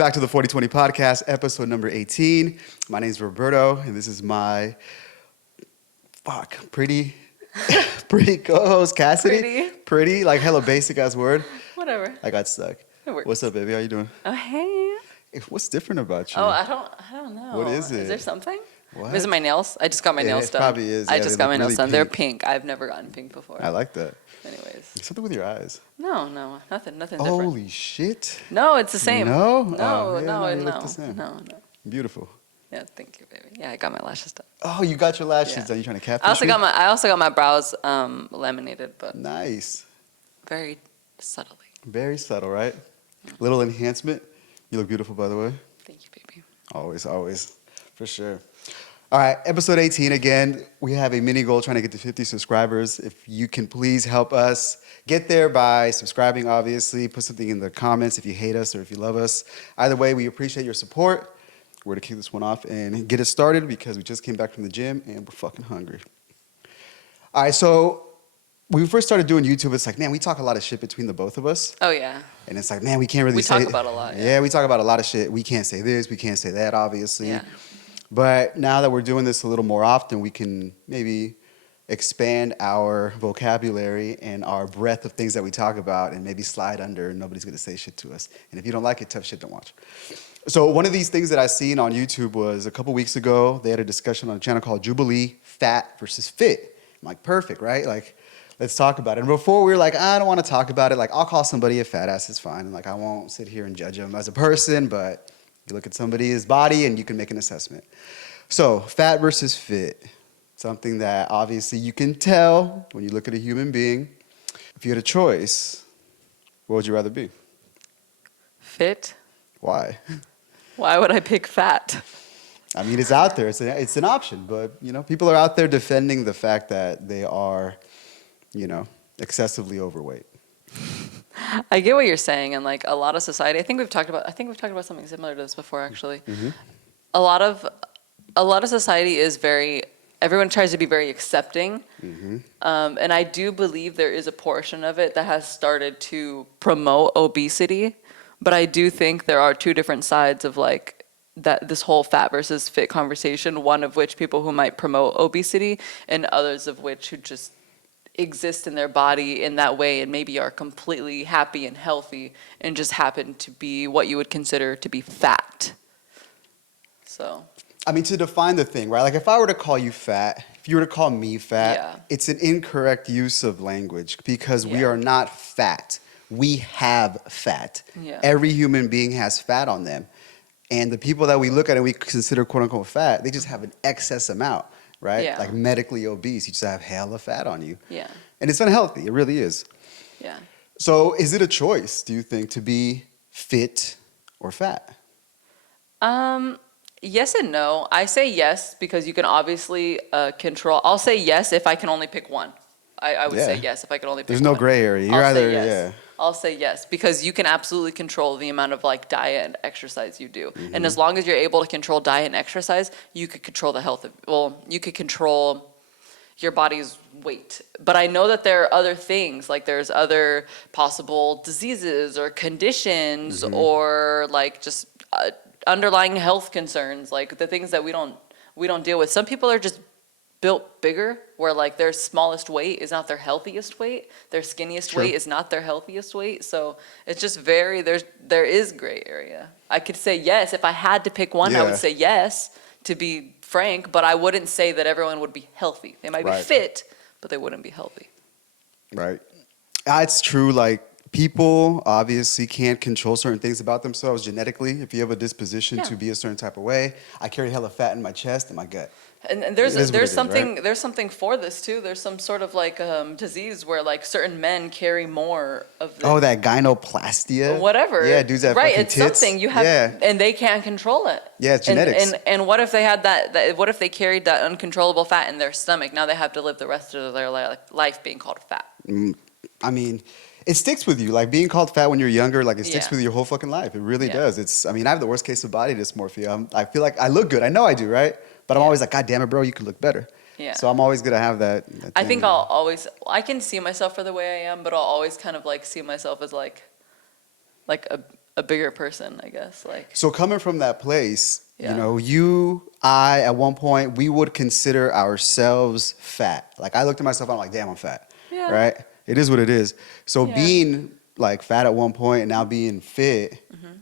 back to the 40Twenty podcast, episode number 18. My name is Roberto, and this is my pretty co-host, Cassidy. Pretty, like hella basic ass word. Whatever. I got stuck. It works. What's up, baby? How you doing? Oh, hey. What's different about you? Oh, I don't know. What is it? Is there something? What? Is it my nails? I just got my nails done. It probably is. I Yeah, just they got my look nails really done. They're pink. pink. I've never gotten pink before. I like that. Anyways. Something with your eyes. No, nothing different. Holy shit. No, it's the same. No? No, you look the same. No. Beautiful. Yeah, thank you, baby. Yeah, I got my lashes done. Oh, you got your lashes Yeah. done. You trying to catfish I me? also got my brows laminated, but Nice. very subtly. Very subtle, right? Little enhancement. You look beautiful, by the way. Thank you, baby. Always. For sure. All right, episode 18 again. We have a mini goal trying to get to 50 subscribers. If you can please help us get there by subscribing, obviously. Put something in the comments if you hate us or if you love us. Either way, we appreciate your support. We're going to kick this one off and get it started because we just came back from the gym and we're fucking hungry. All right, so when we first started doing YouTube, it's like, man, we talk a lot of shit between the both of us. Oh, yeah. And it's like, man, we can't really We say... talk about a lot, yeah. Yeah, we talk about a lot of shit. We can't say this, we can't say that, obviously. Yeah. But now that we're doing this a little more often, we can maybe expand our vocabulary and our breadth of things that we talk about and maybe slide under and nobody's going to say shit to us. And if you don't like it, tough shit, don't watch. So one of these things that I seen on YouTube was a couple weeks ago, they had a discussion on a channel called Jubilee, Fat versus Fit. I'm like, perfect, right? Like, let's talk about it. And before we were like, I don't want to talk about it. Like, I'll call somebody a fat ass, it's fine. And like, I won't sit here and judge them as a person, but you look at somebody's body and you can make an assessment. So, fat versus fit. Something that obviously you can tell when you look at a human being. If you had a choice, what would you rather be? Fit? Why? Why would I pick fat? I mean, it's out there. It's an option. But, you know, people are out there defending the fact that they are, you know, excessively overweight. I get what you're saying, and like a lot of society, I think we've talked about something similar to this before, actually. Mm-hmm. A lot of society is everyone tries to be very accepting, Mm-hmm. and I do believe there is a portion of it that has started to promote obesity, but I do think there are two different sides of like that this whole fat versus fit conversation. One of which people who might promote obesity, and others of which who just exist in their body in that way and maybe are completely happy and healthy and just happen to be what you would consider to be fat. So, I mean, to define the thing, right? Like, if I were to call you fat, if you were to call me fat, Yeah. it's an incorrect use of language because we Yeah. are not fat. We have fat. Yeah. Every human being has fat on them. And the people that we look at and we consider quote unquote fat, they just have an excess amount, right? Yeah. Like medically obese, you just have hella fat on you. yeah, And it's unhealthy, it really is. yeah. So is it a choice, do you think, to be fit or fat? Yes and no. I say yes because you can obviously control. I'll say yes if I can only pick one. I would say Yeah. yes if I can only pick There's one. no gray area. You're I'll either, say yes. yeah. I'll say yes because you can absolutely control the amount of like diet and exercise you do. Mm-hmm. And as long as you're able to control diet and exercise, you could control the health of, you could control your body's weight. But I know that there are other things, like there's other possible diseases or conditions Mm-hmm. or like just underlying health concerns, like the things that we don't deal with. Some people are just built bigger, where like their smallest weight is not their healthiest weight, their skinniest True. weight is not their healthiest weight. So it's just there is gray area. I could say yes if I had to pick one. I Yeah. would say yes, to be frank, but I wouldn't say that everyone would be healthy. They might be Right. fit, but they wouldn't be healthy. Right. It's true. Like, people obviously can't control certain things about themselves genetically. If you have a disposition Yeah. to be a certain type of way, I carry hella fat in my chest and my gut. And It is what it there's is, something right? there's something for this too. There's some sort of like disease where like certain men carry more of the Oh, that gynoplastia? whatever. Yeah, dudes that have right. fucking It's tits. something you have, Yeah. and they can't control it. Yeah, it's genetics. And what if they had that? What if they carried that uncontrollable fat in their stomach? Now they have to live the rest of their life being called fat. I mean, it sticks with you. Like, being called fat when you're younger, like, it sticks Yeah. with you your whole fucking life. It really Yeah. does. I mean, I have the worst case of body dysmorphia. I feel like I look good. I know I do, right? But I'm always like, God damn it, bro, you could look better. Yeah. So I'm always going to have that I thing. think I can see myself for the way I am, but I'll always kind of like see myself as like a a bigger person, I guess. Like, So coming from that place, Yeah. I, at one point, we would consider ourselves fat. Like I looked at myself, I'm like, damn, I'm fat. Yeah. Right? It is what it is. So Yeah. being like fat at one point and now being fit, Mm-hmm.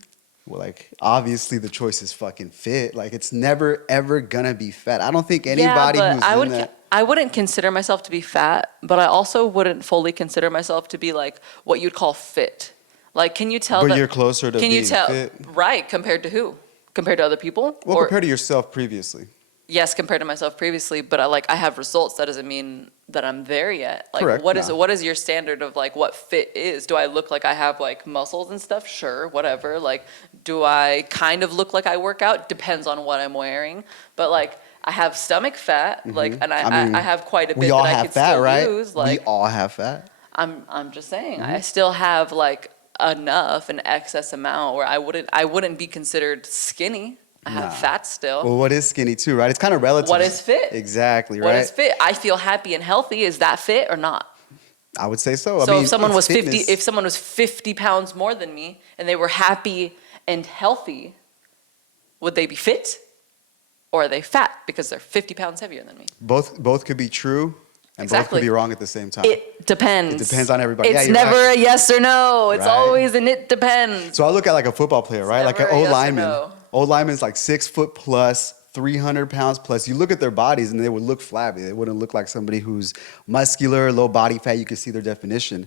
well, like obviously the choice is fucking fit. Like it's never ever gonna be fat. I don't think anybody yeah, who's but in that. I wouldn't consider myself to be fat, but I also wouldn't fully consider myself to be like what you'd call fit. Like, can you tell But that? you're closer to Can you being tell? fit. Right, compared to who? Compared to other people? Well, Or compared to yourself previously. yes, compared to myself previously, but I have results. That doesn't mean that I'm there yet. Like, Correct, no. what is your standard of like what fit is? Do I look like I have like muscles and stuff? Sure, whatever. Like, do I kind of look like I work out? Depends on what I'm wearing. But like, I have stomach fat, like, and I mean, I have quite a bit We all that I have could fat, still right? lose. We Like, all have fat. I'm just saying, Mm-hmm. I still have like enough, an excess amount where I wouldn't be considered skinny. I have Nah. fat still. Well, what is skinny too, right? It's kind of relative. What is fit? Exactly, What right? is fit? I feel happy and healthy. Is that fit or not? I would say so. So I mean, if someone it's was 50, fitness. if someone was 50 pounds more than me and they were happy and healthy, would they be fit? Or are they fat because they're 50 pounds heavier than me? both could be true, and both Exactly. could be wrong at the same time. It depends. It depends on everybody. It's Yeah, you're never right. a yes or no. It's Right. always an it depends. So I look at like a football player, right? Like an never a old yes or lineman. no. Old lineman's like 6 foot plus, 300 pounds plus. You look at their bodies and they would look flabby. They wouldn't look like somebody who's muscular, low body fat. You can see their definition.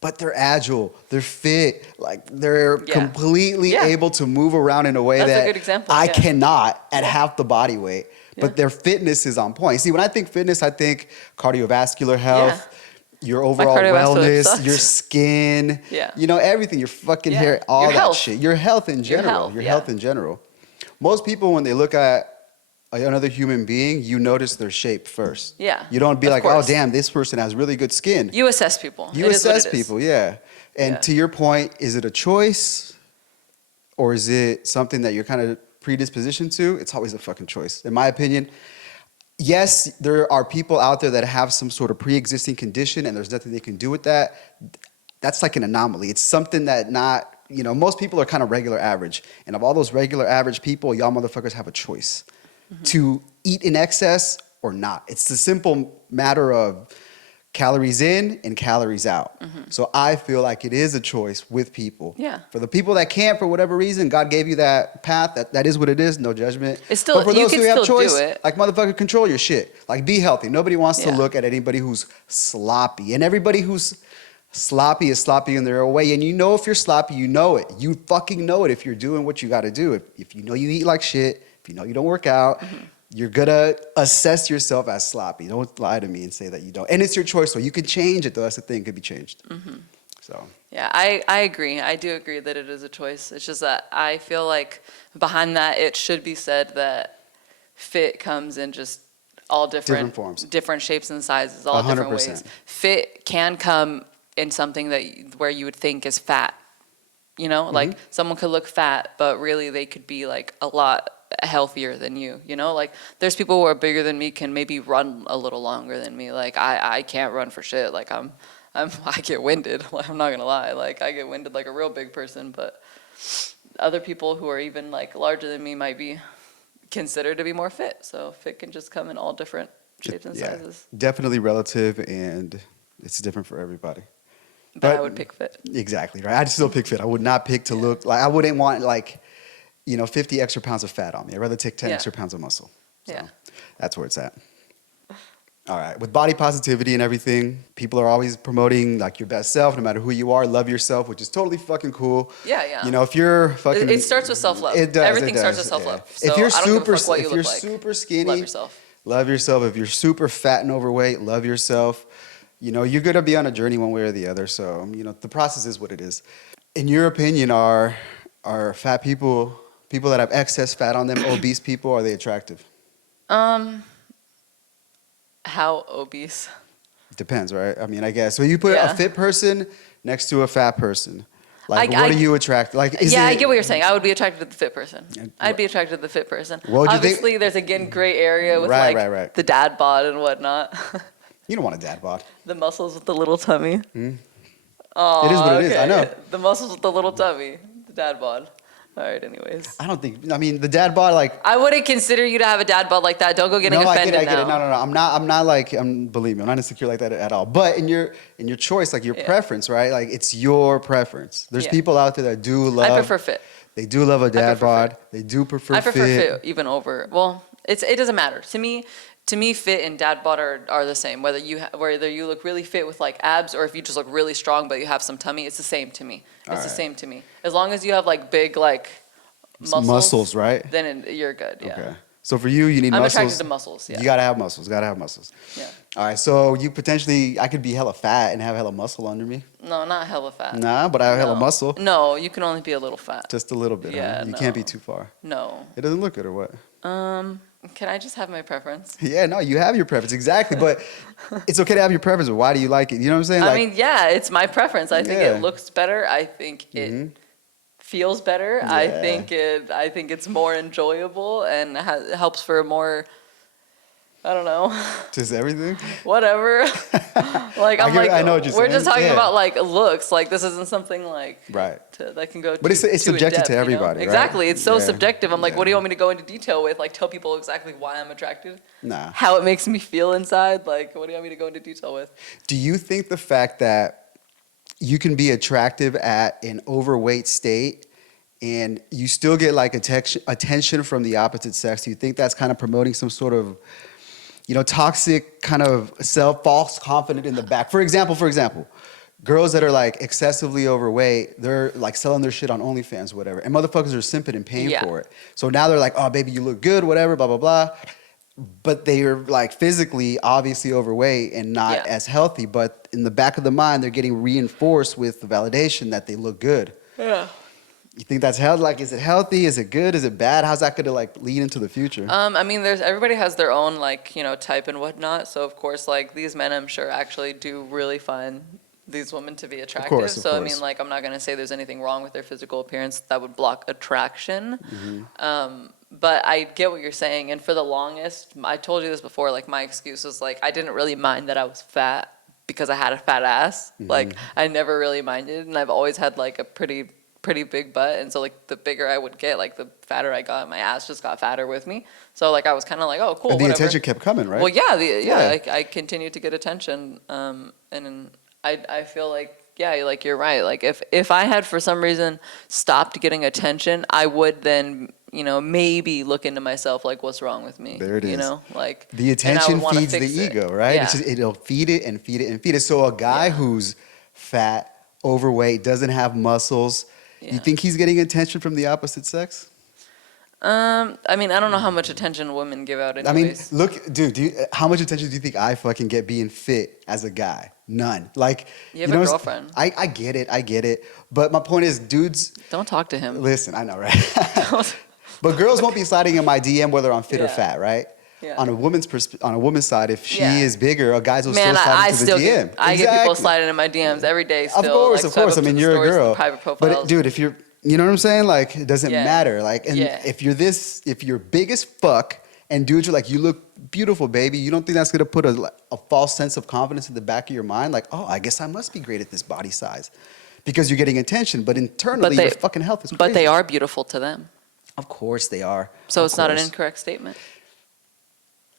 But they're agile, they're fit, like they're Yeah. completely Yeah. able to move around in a way That's a that good example, I yeah. cannot at half the body weight. Yeah. But their fitness is on point. See, when I think fitness, I think cardiovascular health, your overall cardiovascular wellness, sucks. your skin, Yeah. everything, your fucking Yeah. hair, all Your that health. shit. Your health in general. Your health yeah. in general. Most people, when they look at another human being, you notice their shape first. Yeah, You don't be of like, course. oh, damn, this person has really good skin. You assess people. You It is what assess it is. people, yeah. And Yeah. to your point, is it a choice or is it something that you're kind of predispositioned to? It's always a fucking choice. In my opinion, yes, there are people out there that have some sort of pre-existing condition and there's nothing they can do with that. That's like an anomaly. It's something that most people are kind of regular average. And of all those regular average people, y'all motherfuckers have a choice to eat in excess or not. It's the simple matter of calories in and calories out. So I feel like it is a choice with people. Yeah. For the people that can't, for whatever reason, God gave you that path. That is what it is. No judgment. It's still- but for you those can who have still do choice, it. like motherfucker, control your shit. Like be healthy. Nobody wants to Yeah. look at anybody who's sloppy. And everybody who's sloppy is sloppy in their own way. And if you're sloppy, you know it. You fucking know it if you're doing what you got to do. If you know you eat like shit, if you know you don't work out, you're gonna assess yourself as sloppy. Don't lie to me and say that you don't. And it's your choice, so you can change it though. That's the thing, it could be changed. So Yeah, I agree. I do agree that it is a choice. It's just that I feel like behind that, it should be said that fit comes in just all different forms. different shapes and sizes, all different 100%. ways. Fit can come in something where you would think is fat. Like someone could look fat, but really they could be like a lot healthier than you. Like there's people who are bigger than me can maybe run a little longer than me. Like I can't run for shit. Like I get winded. Like, I'm not gonna lie. Like I get winded like a real big person, but other people who are even like larger than me might be considered to be more fit. So fit can just come in all different shapes and sizes. definitely relative, and it's different for everybody. But I would pick fit. Exactly, right? I'd still pick fit. I would not pick to look like, I wouldn't want 50 extra pounds of fat on me. I'd rather take 10 Yeah. extra pounds of muscle. So Yeah. that's where it's at. All right. With body positivity and everything, people are always promoting like your best self, no matter who you are. Love yourself, which is totally fucking cool. Yeah, yeah. If you're fucking... It starts with self-love. It does. Everything it does, starts with self-love. yeah. So If you're I don't give a fuck what you if you're look like. super skinny, Love yourself. Love yourself. If you're super fat and overweight, love yourself. You're going to be on a journey one way or the other. So, the process is what it is. In your opinion, are fat people that have excess fat on them, obese people, are they attractive? How obese? Depends, right? I mean, I guess. So you put Yeah. a fit person next to a fat person. Like, I- what are you attracted? Like, I get what you're saying. I would be attracted to the fit person. Yeah, I'd be attracted to the fit person. What would you think- Obviously, there's again gray area with Right, like right. the dad bod and whatnot. You don't want a dad bod. The muscles with the little tummy. It is what it is. I know. The muscles with the little tummy. The dad bod. All right, anyways. I don't think. I mean, the dad bod, like. I wouldn't consider you to have a dad bod like that. Don't go getting No, offended I get now. it. No. I'm not like. Believe me, I'm not insecure like that at all. But in your choice, like your preference, right? Like it's your preference. There's people out there that do love. I prefer fit. They do love a dad bod. They do prefer fit. I prefer fit even over. Well, it doesn't matter to me. To me, fit and dad bod are the same. Whether you look really fit with like abs or if you just look really strong but you have some tummy, it's the same to me. It's the same to me. As long as you have like big like muscles, right? Then you're good. Yeah. Okay. So for you, you need I'm muscles. attracted to muscles. Yeah. You gotta have muscles. Yeah. All right. So you potentially, I could be hella fat and have hella muscle under me. No, not hella fat. Nah, but I have hella muscle. No, you can only be a little fat. Just a little bit. Yeah, Huh? You no. can't be too far. No. It doesn't look good or what? Can I just have my preference? Yeah, no, you have your preference exactly, but it's okay to have your preference. But why do you like it? You know what I'm saying? I mean, yeah, it's my preference. I think Yeah. it looks better. I think it feels better. Yeah. I think it's more enjoyable and helps for a more, I don't know, just everything. whatever. Like I know what you're we're saying. just talking Yeah. about like looks. Like this isn't something like Right. that can go. But it's too subjective to in-depth, everybody, right? Exactly. It's so Yeah. subjective. I'm like, Yeah. what do you want me to go into detail with? Like, tell people exactly why I'm attracted. Nah. How it makes me feel inside. Like, what do you want me to go into detail with? Do you think the fact that you can be attractive at an overweight state and you still get like attention from the opposite sex, do you think that's kind of promoting some sort of, toxic kind of false confidence in the back? For example, girls that are like excessively overweight, they're like selling their shit on OnlyFans, whatever, and motherfuckers are simping and paying for it. So now they're like, oh, baby, you look good, whatever, blah, blah, blah. But they are like physically obviously overweight and not as healthy. But in the back of the mind, they're getting reinforced with the validation that they look good. Yeah. You think that's healthy? Like, is it healthy? Is it good? Is it bad? How's that going to like lead into the future? I mean, everybody has their own like, type and whatnot. So of course, like these men, I'm sure actually do really find these women to be attractive. Of course. I mean, like, I'm not going to say there's anything wrong with their physical appearance that would block attraction. But I get what you're saying. And for the longest, I told you this before, like my excuse was like, I didn't really mind that I was fat because I had a fat ass. Like I never really minded. And I've always had like a pretty big butt. And so like the bigger I would get, like the fatter I got, my ass just got fatter with me. So like I was kind of like, oh, cool, And the whatever. attention kept coming, right? Well, yeah. I continued to get attention. And I feel like, yeah, like you're right. Like if I had for some reason stopped getting attention, I would then, maybe look into myself like what's wrong with me. There it is. Like the attention feeds the fix it. ego, right? Yeah. It'll feed it and feed it and feed it. So a guy who's fat, overweight, doesn't have muscles, you think he's getting attention from the opposite sex? I mean, I don't know how much attention women give out anyways. I mean, look, dude, how much attention do you think I fucking get being fit as a guy? None. Like, you have a girlfriend. I get it. But my point is, dudes. Don't talk to him. Listen, I know, right? But girls won't be sliding in my DM whether I'm fit or fat, right? Yeah. On a woman's side, if she is bigger, guys will still slide into the DM. I get people sliding in my DMs every day still. Of course. I mean, you're a girl. Private profiles. But dude, if you're, you know what I'm saying? Like, it doesn't matter. Like, and if you're big as fuck, and dudes are like, you look beautiful, baby, you don't think that's gonna put a false sense of confidence in the back of your mind? Like, oh, I guess I must be great at this body size, because you're getting attention. But internally, your fucking health is crazy. But they are beautiful to them. Of course they are. So it's not an incorrect statement.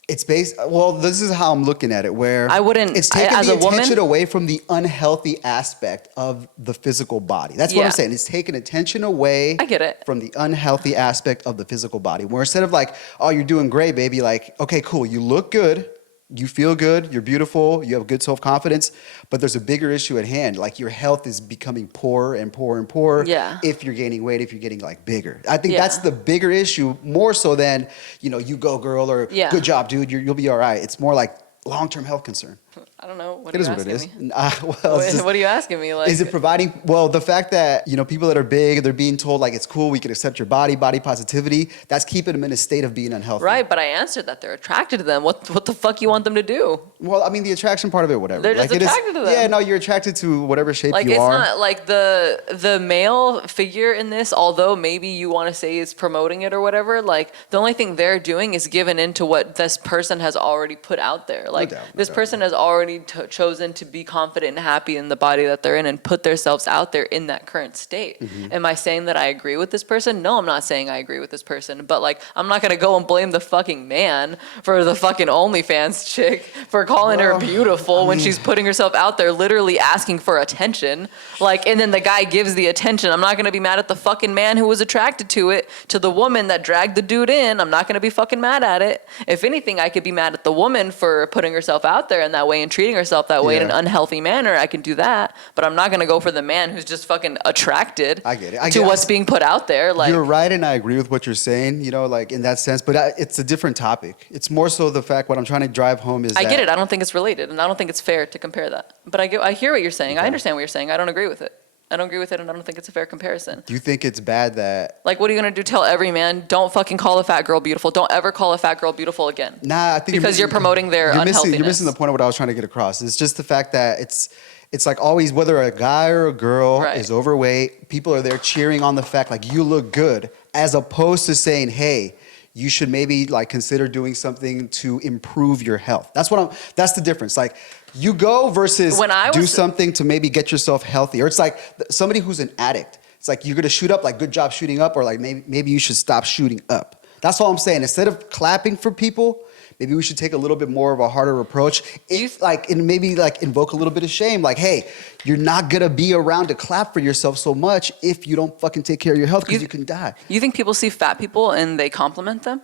It's based. Well, this is how I'm looking at it. Where It's taking as the a woman, attention away from the unhealthy aspect of the physical body. That's what I'm saying. It's taking attention away. I get it. From the unhealthy aspect of the physical body. Where instead of like, oh, you're doing great, baby. Like, okay, cool. You look good. You feel good. You're beautiful. You have good self-confidence. But there's a bigger issue at hand. Like your health is becoming poorer and poorer and poorer. Yeah. If you're gaining weight, if you're getting like bigger. I think that's the bigger issue, more so than, you go girl, or good job, dude. You'll be all right. It's more like long-term health concern. I don't know. What It are is you what it is. asking me? What are you asking me? Like, is it providing? Well, the fact that people that are big, they're being told like it's cool, we can accept your body positivity. That's keeping them in a state of being unhealthy. Right, but I answered that they're attracted to them. What the fuck you want them to do? Well, I mean, the attraction part of it, whatever. They're just attracted to them. Yeah, no, you're attracted to whatever shape Like you are. it's not like the male figure in this, although maybe you want to say is promoting it or whatever. Like the only thing they're doing is giving into what this person has already put out there. Like No this doubt. person has already chosen to be confident and happy in the body that they're in and put themselves out there in that current state. Am I saying that I agree with this person? No, I'm not saying I agree with this person. But like, I'm not gonna go and blame the fucking man for the fucking OnlyFans chick for calling her beautiful when she's putting herself out there, literally asking for attention. Like, and then the guy gives the attention. I'm not gonna be mad at the fucking man who was attracted to it, to the woman that dragged the dude in. I'm not gonna be fucking mad at it. If anything, I could be mad at the woman for putting herself out there in that way and treating herself that way in an unhealthy manner. I can do that, but I'm not going to go for the man who's just fucking attracted to what's being put out there. Like, you're right, and I agree with what you're saying, you know, like in that sense, but it's a different topic. It's more so the fact what I'm trying to drive home is I get it. I don't think it's related, and I don't think it's fair to compare that. But I hear what you're saying. Okay. I understand what you're saying. I don't agree with it. I don't agree with it, and I don't think it's a fair comparison. Do you think it's bad that... Like, what are you going to do? Tell every man, don't fucking call a fat girl beautiful. Don't ever call a fat girl beautiful again. Nah, I think... Because you're promoting their unhealthiness. You're missing the point of what I was trying to get across. It's just the fact that it's like always, whether a guy or a girl is overweight, people are there cheering on the fact, like, you look good, as opposed to saying, hey, you should maybe like consider doing something to improve your health. That's the difference. Like, you go versus do something to maybe get yourself healthy. Or it's like somebody who's an addict. It's like, you're gonna shoot up, like, good job shooting up, or like maybe you should stop shooting up. That's all I'm saying. Instead of clapping for people, maybe we should take a little bit more of a harder approach. And maybe like invoke a little bit of shame. Like, hey, you're not gonna be around to clap for yourself so much if you don't fucking take care of your health, because you can die. You think people see fat people and they compliment them?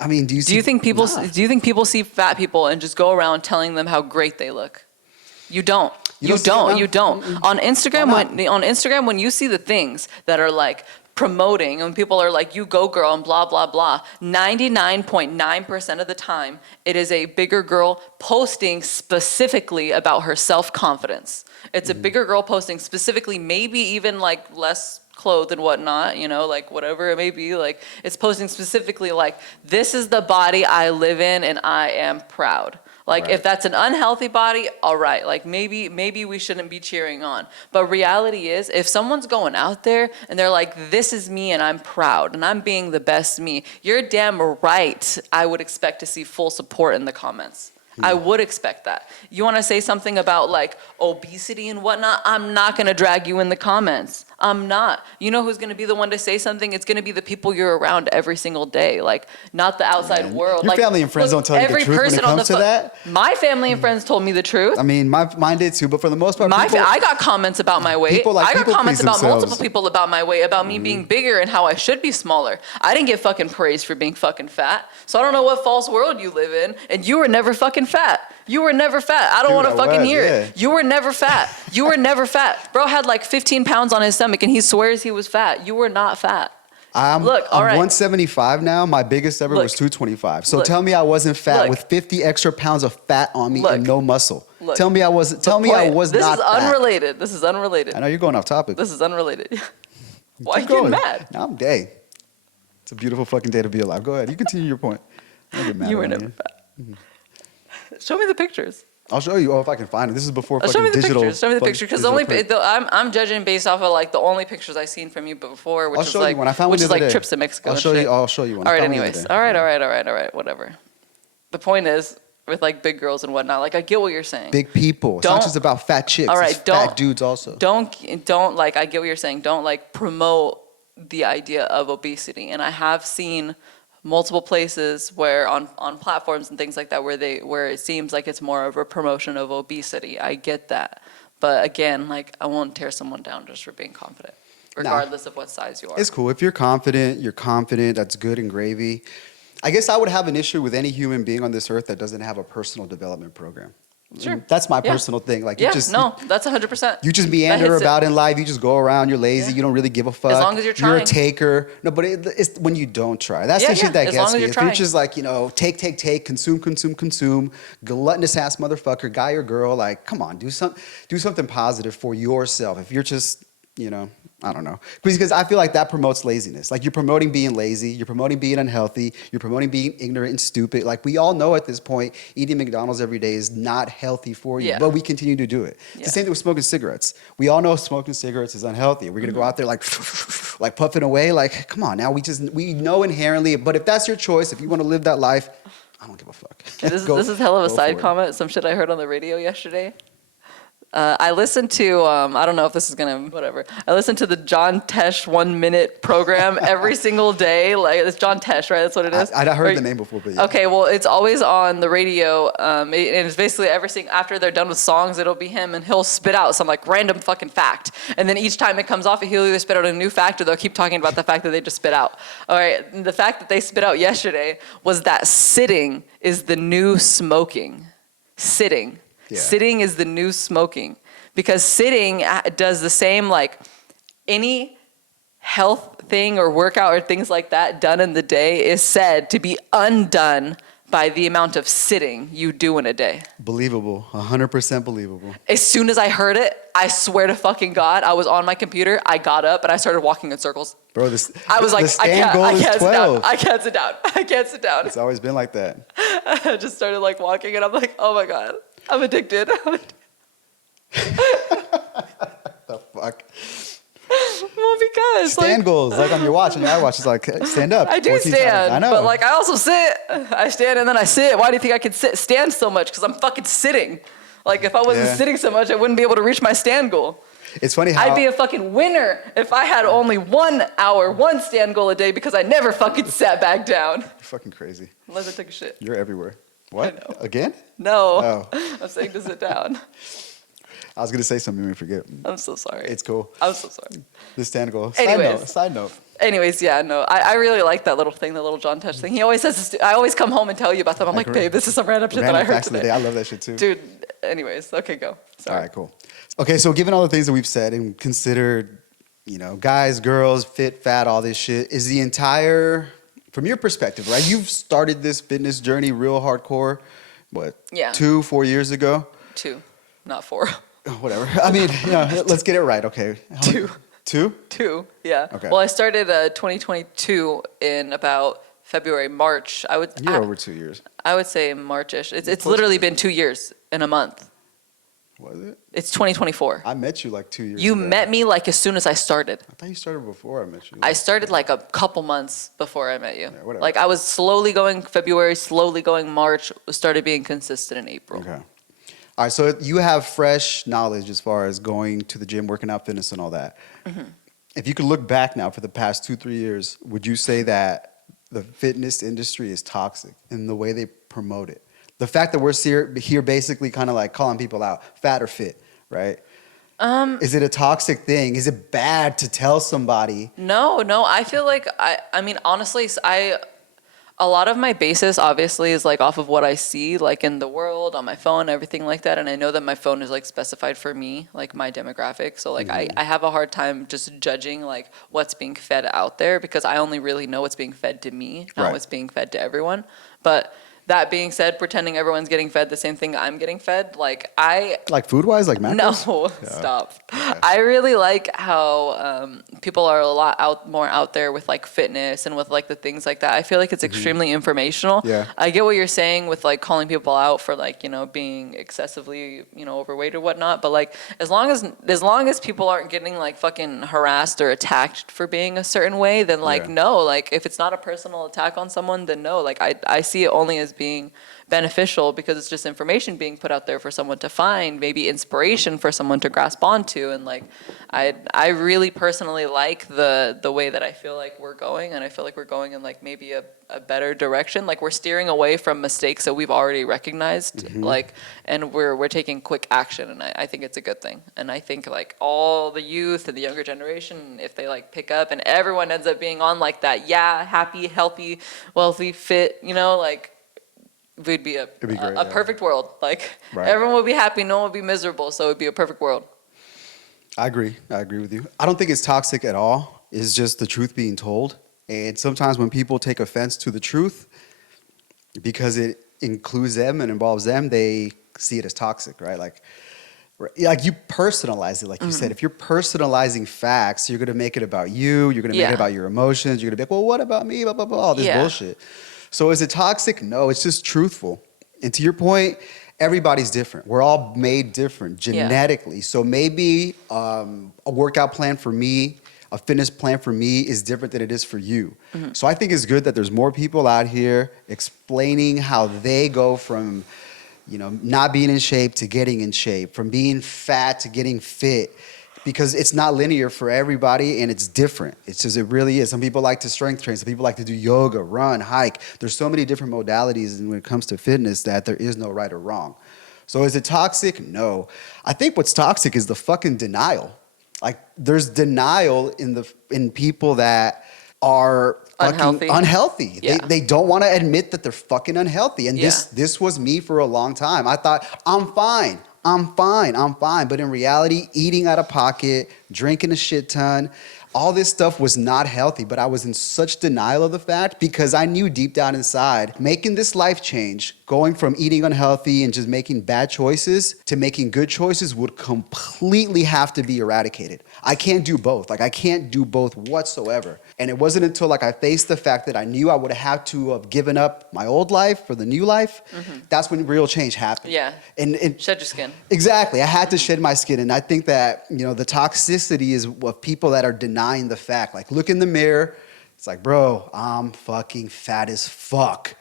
I mean, do you think people see fat people and just go around telling them how great they look? You don't. You don't. Mm-mm. On Instagram, when you see the things that are like promoting, and people are like, you go girl and blah, blah, blah, 99.9% of the time, it is a bigger girl posting specifically about her self-confidence. It's a bigger girl posting specifically, maybe even like less clothed and whatnot, you know, like whatever it may be, like it's posting specifically like, this is the body I live in and I am proud. Like, if that's an unhealthy body, all right, like maybe we shouldn't be cheering on. But reality is, if someone's going out there and they're like, this is me and I'm proud and I'm being the best me, you're damn right I would expect to see full support in the comments. I would expect that. You want to say something about like obesity and whatnot? I'm not going to drag you in the comments. I'm not. You know who's going to be the one to say something? It's going to be the people you're around every single day, like not the outside world. Your family and friends don't tell you the truth when it comes to that. My family and friends told me the truth. I mean, mine did too, but for the most part, I got comments about my weight. I got comments about multiple people about my weight, about me being bigger and how I should be smaller. I didn't get fucking praised for being fucking fat. So I don't know what false world you live in, and you were never fucking fat. You were never fat. I don't want to fucking hear it. You were never fat. You were never fat. Bro had like 15 pounds on his stomach and he swears he was fat. You were not fat. I'm 175 now. My biggest ever was 225. So tell me I wasn't fat with 50 extra pounds of fat on me and no muscle. Tell me I was not fat. This is unrelated. This is unrelated. I know you're going off topic. This is unrelated. Why are you getting mad? No, I'm gay. It's a beautiful fucking day to be alive. Go ahead. You continue your point. You were never fat. Show me the pictures. I'll show you. Oh, if I can find it. This is before fucking show me the digital. Pictures. Show me the picture, because I'm judging based off of like the only pictures I've seen from you before, which is like trips to Mexico. I'll show you one. All right, anyways. All right. Whatever. The point is, with like big girls and whatnot, like I get what you're saying. Big people. It's not just about fat chicks. All right, it's fat dudes also. Don't like. I get what you're saying. Don't like promote the idea of obesity, and I have seen multiple places where on platforms and things like that where it seems like it's more of a promotion of obesity. I get that. But again, like I won't tear someone down just for being confident, regardless of what size you are. It's cool. If you're confident, that's good and gravy. I guess I would have an issue with any human being on this earth that doesn't have a personal development program. Sure. And that's my personal thing. Like that's 100%. You just meander about in life. You just go around. You're lazy. You don't really give a fuck. As long as you're trying. You're a taker. No, but it's when you don't try. That's the shit that gets me. If you're just like, take, consume, gluttonous ass motherfucker, guy or girl, like, come on, do something positive for yourself. If you're just, I don't know. Because I feel like that promotes laziness. Like you're promoting being lazy. You're promoting being unhealthy. You're promoting being ignorant and stupid. Like we all know at this point, eating McDonald's every day is not healthy for you. But we continue to do it. It's the same thing with smoking cigarettes. We all know smoking cigarettes is unhealthy. We're going to go out there like puffing away. Like, come on now. We know inherently. But if that's your choice, if you want to live that life, I don't give a fuck. This is hell of a Go side for it. comment. Some shit I heard on the radio yesterday. I listened to, I don't know if this is going to, whatever. I listened to the John Tesh 1 minute program every single day. Like, it's John Tesh, right? That's what it is? I heard the name before, but yeah. Okay, well, it's always on the radio. And it's basically everything, after they're done with songs, it'll be him and he'll spit out some like random fucking fact. And then each time it comes off, he'll either spit out a new fact or they'll keep talking about the fact that they just spit out. All right, the fact that they spit out yesterday was that sitting is the new smoking. Sitting. Yeah. Sitting is the new smoking, because sitting does the same, like any health thing or workout or things like that done in the day is said to be undone by the amount of sitting you do in a day. Believable. 100% believable. As soon as I heard it, I swear to fucking God, I was on my computer, I got up and I started walking in circles. Bro, I was like, the stand goal I is can't 12. sit down. I can't sit down. I can't sit down. It's always been like that. I just started like walking and I'm like, oh my God, I'm addicted. The fuck? Well, because Stand goals, like on your watch, on your iWatch, it's like, stand up. I do 14 times. stand, I know. but like I also sit. I stand and then I sit. Why do you think I can stand so much? Because I'm fucking sitting. Like if I wasn't sitting so much, I wouldn't be able to reach my stand goal. It's funny how I'd be a fucking winner if I had only 1 hour, one stand goal a day, because I never fucking sat back down. You're fucking crazy. Unless I took a shit. You're everywhere. What? know. Again? No, Oh. I'm saying to sit down. I was gonna say something and forget. I'm so sorry. It's cool. I'm so sorry. The stand goal. Anyways. Side note. Anyways, yeah, no, I really like that little thing, the little John Tesh thing. He always says, this, I always come home and tell you about them. I'm like, agree. babe, this is some random shit that I Random heard facts of the today. day. I love that shit too. Dude, anyways, okay, go. Sorry. All right, cool. Okay, so given all the things that we've said and considered, guys, girls, fit, fat, all this shit, is the entire, from your perspective, right? You've started this fitness journey real hardcore, what? Yeah. 4 years ago? 2, not 4. Whatever. I mean, let's get it right. Okay. 2. 2? 2, yeah. Okay. Well, I started 2022 in about February, March. You're over 2 years. I would say March-ish. It's literally been 2 years in a month. Was it? It's 2024. I met you like 2 years You ago. met me like as soon as I started. I thought you started before I met you. I started like a couple months before I met you. Yeah, whatever. Like I was slowly going February, slowly going March, started being consistent in April. Okay. All right, so you have fresh knowledge as far as going to the gym, working out, fitness, and all that. Mm-hmm. If you could look back now for the past 2-3 years, would you say that the fitness industry is toxic in the way they promote it? The fact that we're here basically kind of like calling people out, fat or fit, right? Is it a toxic thing? Is it bad to tell somebody? No, I feel like, I mean, honestly, a lot of my basis obviously is like off of what I see like in the world, on my phone, everything like that. And I know that my phone is like specified for me, like my demographic. So like I have a hard time just judging like what's being fed out there, because I only really know what's being fed to me, not Right. what's being fed to everyone. But that being said, pretending everyone's getting fed the same thing I'm getting fed, like Like food-wise, like macros? No, stop. I really like how people are a lot more out there with like fitness and with like the things like that. I feel like it's extremely informational. Yeah. I get what you're saying with like calling people out for like, being excessively, overweight or whatnot. But like as long as people aren't getting like fucking harassed or attacked for being a certain way, then like no, like if it's not a personal attack on someone, then no. Like I see it only as being beneficial, because it's just information being put out there for someone to find, maybe inspiration for someone to grasp onto. And like I really personally like the way that I feel like we're going, and I feel like we're going in like maybe a better direction. Like we're steering away from mistakes that we've already recognized, like, and we're taking quick action, and I think it's a good thing. And I think like all the youth and the younger generation, if they like pick up and everyone ends up being on like that, happy, healthy, wealthy, fit, like we'd be It'd be great, a perfect world. Like everyone would be happy, no one would be miserable, so it'd be a perfect world. I agree with you. I don't think it's toxic at all. It's just the truth being told. And sometimes when people take offense to the truth, because it includes them and involves them, they see it as toxic, right? Like you personalize it, like you said. If you're personalizing facts, you're going to make it about you. You're going to make it about your emotions. You're going to be like, well, what about me? Blah, blah, blah, all this bullshit. So is it toxic? No, it's just truthful. And to your point, everybody's different. We're all made different genetically. So maybe a workout plan for me a fitness plan for me is different than it is for you. So I think it's good that there's more people out here explaining how they go from, not being in shape to getting in shape, from being fat to getting fit, because it's not linear for everybody and it's different. It really is. Some people like to strength train. Some people like to do yoga, run, hike. There's so many different modalities, and when it comes to fitness, that there is no right or wrong. So is it toxic? No. I think what's toxic is the fucking denial. Like, there's denial in people that are fucking unhealthy. Yeah. They don't want to admit that they're fucking unhealthy. And this was me for a long time. I thought, I'm fine. But in reality, eating out of pocket, drinking a shit ton, all this stuff was not healthy. But I was in such denial of the fact because I knew deep down inside, making this life change, going from eating unhealthy and just making bad choices to making good choices would completely have to be eradicated. I can't do both. I can't do both whatsoever. And it wasn't until I faced the fact that I knew I would have to have given up my old life for the new life. That's when real change happened. Yeah. And shed your skin. Exactly. I had to shed my skin. And I think that, the toxicity is of people that are denying the fact. Like, look in the mirror. It's like, bro, I'm fucking fat as fuck.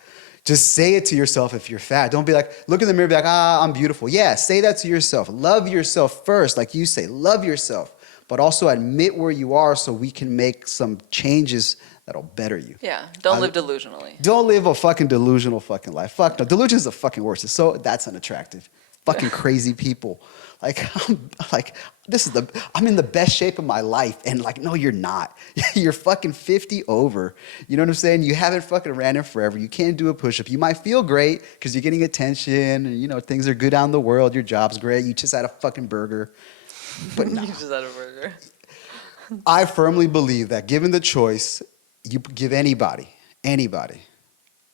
Just say it to yourself if you're fat. Don't be like, look in the mirror and be like, I'm beautiful. Yeah, say that to yourself. Love yourself first. Like you say, love yourself. But also admit where you are so we can make some changes that'll better you. Yeah, don't live delusionally. Don't live a fucking delusional fucking life. Fuck no, delusion is the fucking worst. That's unattractive. Fucking crazy people. I'm in the best shape of my life. And no, you're not. You're fucking 50 over. You know what I'm saying? You haven't fucking ran in forever. You can't do a push-up. You might feel great because you're getting attention and, things are good out in the world. Your job's great. You just had a fucking burger. But no. You just had a burger. I firmly believe that given the choice, you give anybody,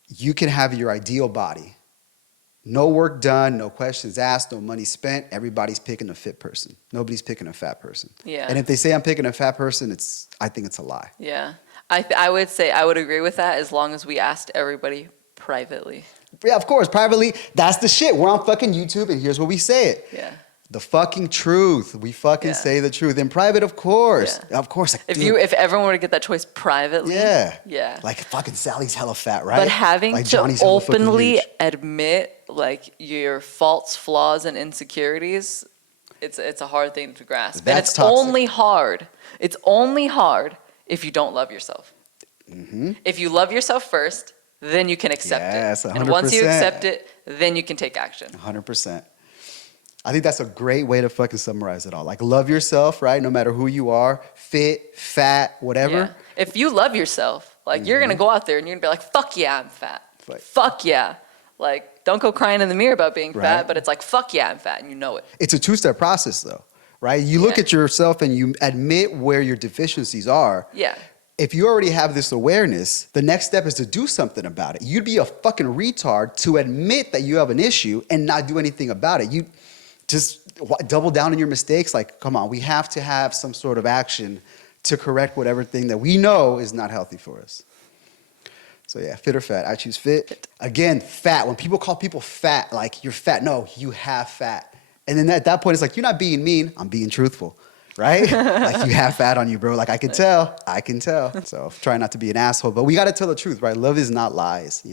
you can have your ideal body. No work done, no questions asked, no money spent. Everybody's picking a fit person. Nobody's picking a fat person. Yeah. And if they say I'm picking a fat person, I think it's a lie. Yeah. I would say I would agree with that as long as we asked everybody privately. Yeah, of course. Privately, that's the shit. We're on fucking YouTube, and here's what we say it. Yeah. The fucking truth. We fucking say the truth. In private, of course. Yeah. Of course. If everyone were to get that choice privately. Yeah. Yeah. Like fucking Sally's hella fat, right? But having like to Johnny's hella fucking openly huge. admit your faults, flaws, and insecurities, it's a hard thing to grasp. That's and it's toxic. only hard. It's only hard if you don't love yourself. If you love yourself first, then you can accept Yes, it. 100%. And once you accept it, then you can take action. 100%. I think that's a great way to fucking summarize it all. Like, love yourself, right? No matter who you are, fit, fat, whatever. Yeah. If you love yourself, you're going to go out there and you're going to be like, fuck yeah, I'm fat. Right. Fuck yeah. Don't go crying in the mirror about being Right. fat, but it's like, fuck yeah, I'm fat, and you know it. It's a two-step process, though, right? You look at yourself and you admit where your deficiencies are. Yeah. If you already have this awareness, the next step is to do something about it. You'd be a fucking retard to admit that you have an issue and not do anything about it. You just double down on your mistakes. Like, come on, we have to have some sort of action to correct whatever thing that we know is not healthy for us. So yeah, fit or fat? I choose fit. Again, fat. When people call people fat, like, you're fat. No, you have fat. And then at that point, it's like, you're not being mean. I'm being truthful, right? Like, you have fat on you, bro. Like, I can tell. So try not to be an asshole. But we got to tell the truth, right? Love is not lies,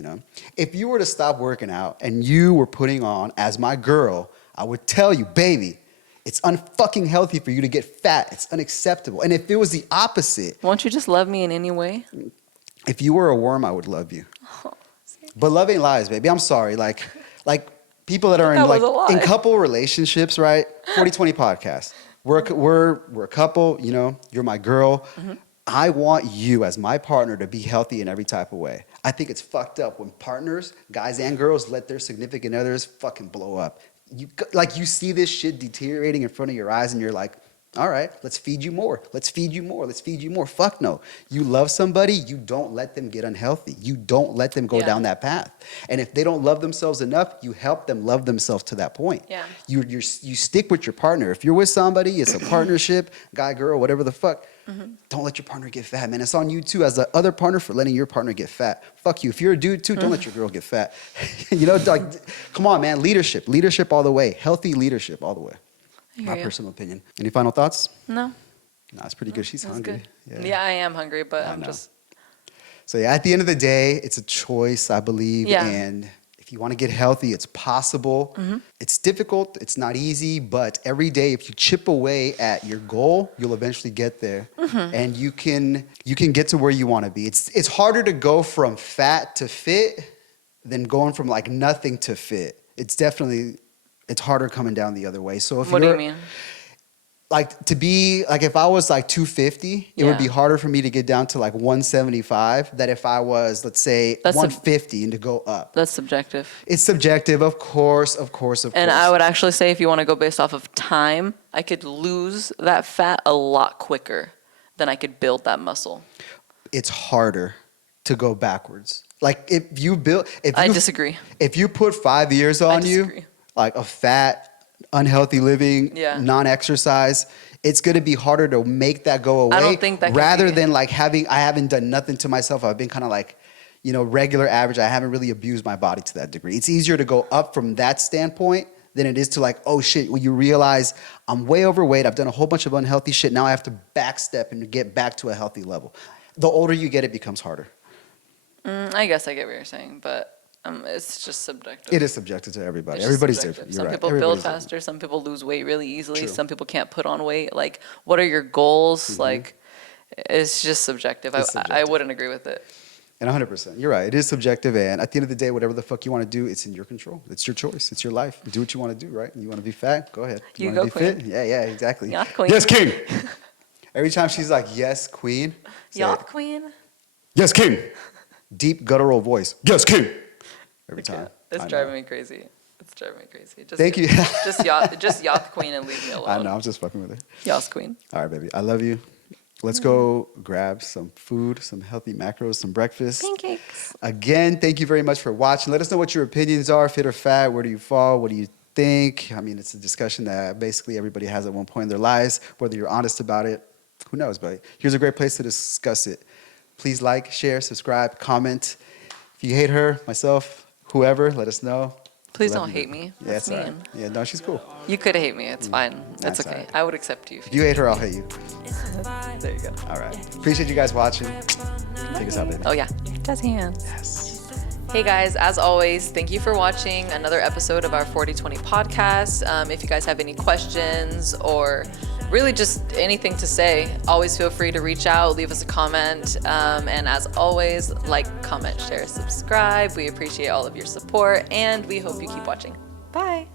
If you were to stop working out and you were putting on as my girl, I would tell you, baby, it's unfucking healthy for you to get fat. It's unacceptable. And if it was the opposite. Won't you just love me in any way? If you were a worm, I would love you. But love ain't lies, baby. I'm sorry. Like people that are in couple relationships, right? 40/20 podcast. We're a couple, you're my girl. I want you as my partner to be healthy in every type of way. I think it's fucked up when partners, guys and girls, let their significant others fucking blow up. You see this shit deteriorating in front of your eyes and you're like, all right, let's feed you more. Let's feed you more. Let's feed you more. Fuck no. You love somebody, you don't let them get unhealthy. You don't let them go down that path. And if they don't love themselves enough, you help them love themselves to that point. Yeah. You stick with your partner. If you're with somebody, it's a partnership, guy, girl, whatever the fuck. Don't let your partner get fat, man. It's on you too as the other partner for letting your partner get fat. Fuck you. If you're a dude too, don't let your girl get fat. Come on, man. Leadership all the way. Healthy leadership all the way. My personal opinion. Any final thoughts? No. No, it's pretty good. She's That's hungry. good. Yeah, I am hungry, but I'm know. just. So yeah, at the end of the day, it's a choice, I believe. Yeah. And if you want to get healthy, it's possible. It's difficult. It's not easy, but every day, if you chip away at your goal, you'll eventually get there, and you can get to where you want to be. It's harder to go from fat to fit than going from like nothing to fit. It's harder coming down the other way. So if What do you mean? like to be like if I was like 250, it would be Yeah. harder for me to get down to like 175 than if I was, let's say, That's 150 and to go up. That's subjective. It's subjective, of course. And I would actually say if you want to go based off of time, I could lose that fat a lot quicker than I could build that muscle. It's harder to go backwards. Like I disagree. If you put 5 years on you, disagree. like a fat, unhealthy living, Yeah. non-exercise, it's going to be harder to make that go away. I don't think that can rather be. than like I haven't done nothing to myself. I've been kind of like, regular average. I haven't really abused my body to that degree. It's easier to go up from that standpoint than it is to like, oh shit, when you realize I'm way overweight. I've done a whole bunch of unhealthy shit. Now I have to backstep and get back to a healthy level. The older you get, it becomes harder. I guess I get what you're saying, but it's just subjective. It is subjective to everybody. It's just Everybody's subjective. different. You're Some right. people Everybody's build faster. Some people lose weight really easily. True. Some people can't put on weight. Like, what are your goals? Like, it's just subjective. It's I subjective. wouldn't agree with it. And 100%. You're right. It is subjective. And at the end of the day, whatever the fuck you want to do, it's in your control. It's your choice. It's your life. Do what you want to do, right? You want to be fat? Go ahead. You want go, to be queen. fit? Yeah, exactly. Yeah, queen. Yes, king. Every time she's like, yes, queen. say Yacht it. queen? Yes, king. Deep guttural voice. Yes, king. Every time. It's I driving know. me crazy. It's driving me crazy. Just, Thank you. just yacht queen and leave me alone. I know. I'm just fucking with her. Yacht queen. All right, baby. I love you. Let's go grab some food, some healthy macros, some breakfast. Pancakes. Again, thank you very much for watching. Let us know what your opinions are, fit or fat. Where do you fall? What do you think? I mean, it's a discussion that basically everybody has at one point in their lives. Whether you're honest about it, who knows? But here's a great place to discuss it. Please like, share, subscribe, comment. If you hate her, myself, whoever, let us know. Please Love don't you. hate me. Yeah, That's it's all right. mean. Yeah, no, she's cool. You could hate me. It's fine. That's It's okay. all right. I would accept you. If you hate her, I'll hate you. There you go. All right. Appreciate you guys watching. Take us out, baby. Oh, yeah. Jazz hands. Yes. Hey guys, as always, thank you for watching another episode of our 4020 podcast. If you guys have any questions or really just anything to say, always feel free to reach out, leave us a comment. And as always, like, comment, share, subscribe. We appreciate all of your support and we hope you keep watching. Bye.